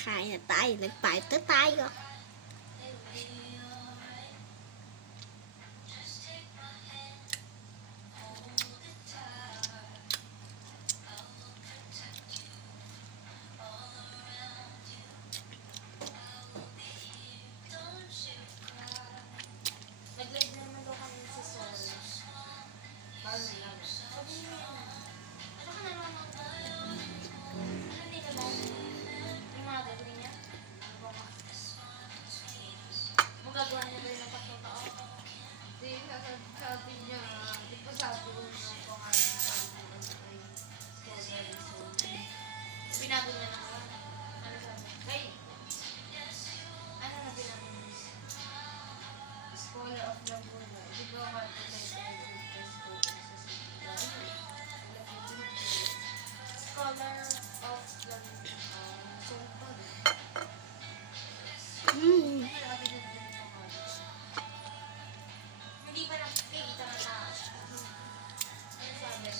kakain na tayo. Nagparto tayo. Nag-live naman daw kami si Sol. Paano lang? Sabi niya yun. Ano ka nanonood? Ano nila lang? Yung mga gagawin niya? Magagawa niya ba yun ng tatlong tao? Di, sabi niya, di ba sabi ko nung pangalan ay strawberry soul. Binago niya na naman. Ano sabi? Hey! Ano na binago niya? Scholar of Laguna. Di ba nga ito na ito ay press ko sa Scholar of Laguna. soul pa. Mm. Ano natin yung pangalan? Hindi pa nakikita na taas. Ano sabi?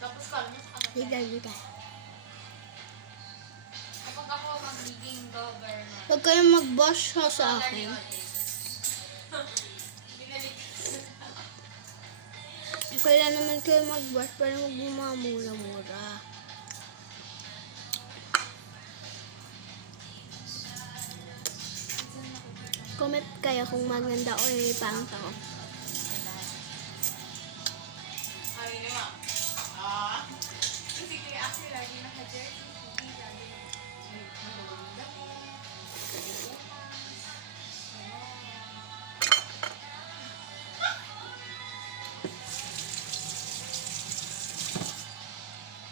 Tapos kala niya sa kanila. Liga. Kapag ako magiging governor, Huwag kayong mag-boss ha sa akin. binalik. Kaya naman kayo mag-boss para magmumamura-mura. Comment kayo kung maganda o pangit ako. Ay, naman. Kasi kaya ako lagi naka-jersey. Hindi lagi may malawang damit. May butas.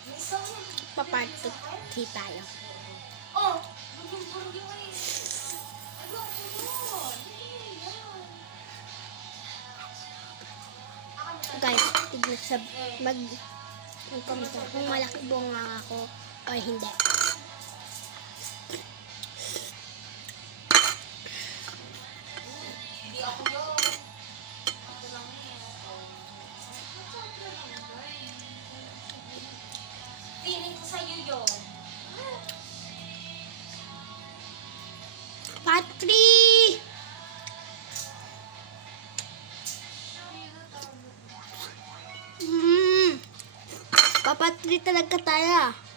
May isang Paparty tayo. Oh! Buging-buging mo eh. Ano ako yun? Hindi yan. Ako na Guys, tignan sa mag-comment ako kung malaki bunga ako o hindi. Hindi ako yun. Ako lang yun. Feeling ko sa'yo yun. Patri! Papatri talaga tayo.